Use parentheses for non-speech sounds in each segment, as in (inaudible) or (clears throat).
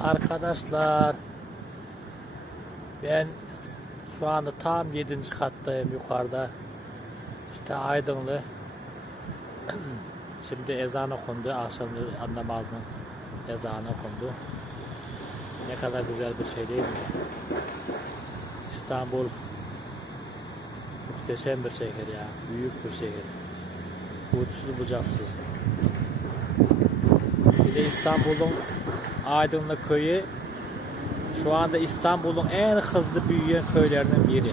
arkadaşlar. Ben şu anda tam 7. kattayım yukarıda. İşte Aydınlı. (clears throat) Şimdi ezan okundu. Akşam namazının ezanı okundu. Ne kadar güzel bir şey değil mi? İstanbul muhteşem bir şehir ya. Büyük bir şehir. Uçsuz bucaksız. Bir de İstanbul'un Aydınlı köyü şu anda İstanbul'un en hızlı büyüyen köylerinin biri.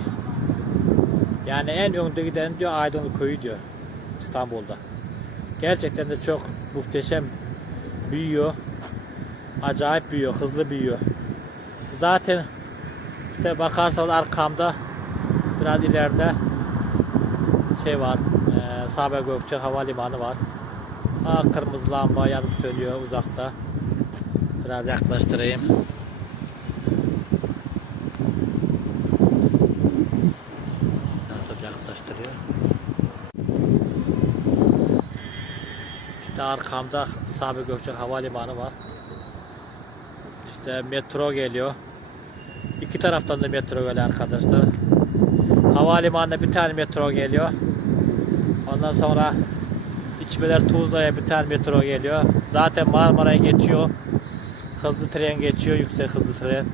Yani en önde giden diyor Aydınlı köyü diyor İstanbul'da. Gerçekten de çok muhteşem büyüyor. Acayip büyüyor, hızlı büyüyor. Zaten işte bakarsanız arkamda biraz ileride şey var. E, Sabiha Gökçen Havalimanı var. Aa, kırmızı lamba yanıp sönüyor uzakta. Biraz yaklaştırayım. Nasıl yaklaştırıyor? İşte arkamda Sabiha Gökçen Havalimanı var. İşte metro geliyor. İki taraftan da metro geliyor arkadaşlar. Havalimanına bir tane metro geliyor. Ondan sonra İçmeler Tuzla'ya bir tane metro geliyor. Zaten Marmara'ya geçiyor. Hızlı tren geçiyor, yüksek hızlı tren.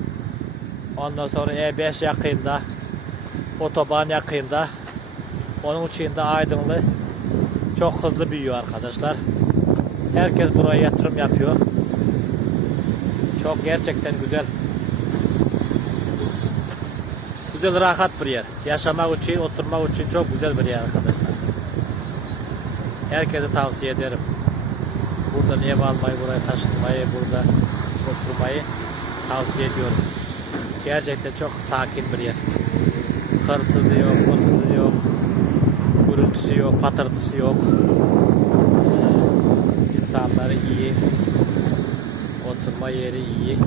Ondan sonra E5 yakında. Otoban yakında. Onun için de Aydınlı çok hızlı büyüyor arkadaşlar. Herkes buraya yatırım yapıyor. Çok gerçekten güzel. Güzel rahat bir yer. Yaşamak için, oturmak için çok güzel bir yer arkadaşlar. Herkese tavsiye ederim. Burada ev almayı, buraya taşınmayı, burada oturmayı tavsiye ediyorum. Gerçekten çok sakin bir yer. Hırsızı yok, hırsızı yok, gürültüsü yok, patırtısı yok. İnsanları iyi, oturma yeri iyi.